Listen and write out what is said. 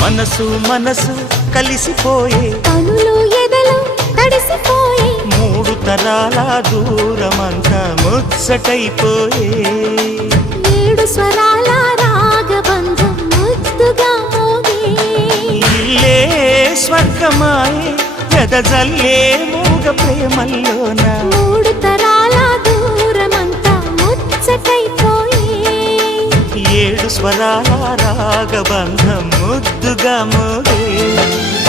మనసు మనసు కలిసిపోయే కనులు ఎదలు తడిసిపోయే మూడు తరాల దూరమంతా ముచ్చటైపోయే ఏడు స్వరాల రాగబంధం ముద్దుగా మోగే ఇల్లే స్వర్గమాయే ఎదజల్లే మూగ ప్రేమల్లోన మూడు తరాల దూరమంతా ముచ్చటైపోయే ఏడు స్వరాల రాగబంధం ముద్దుగా మోగే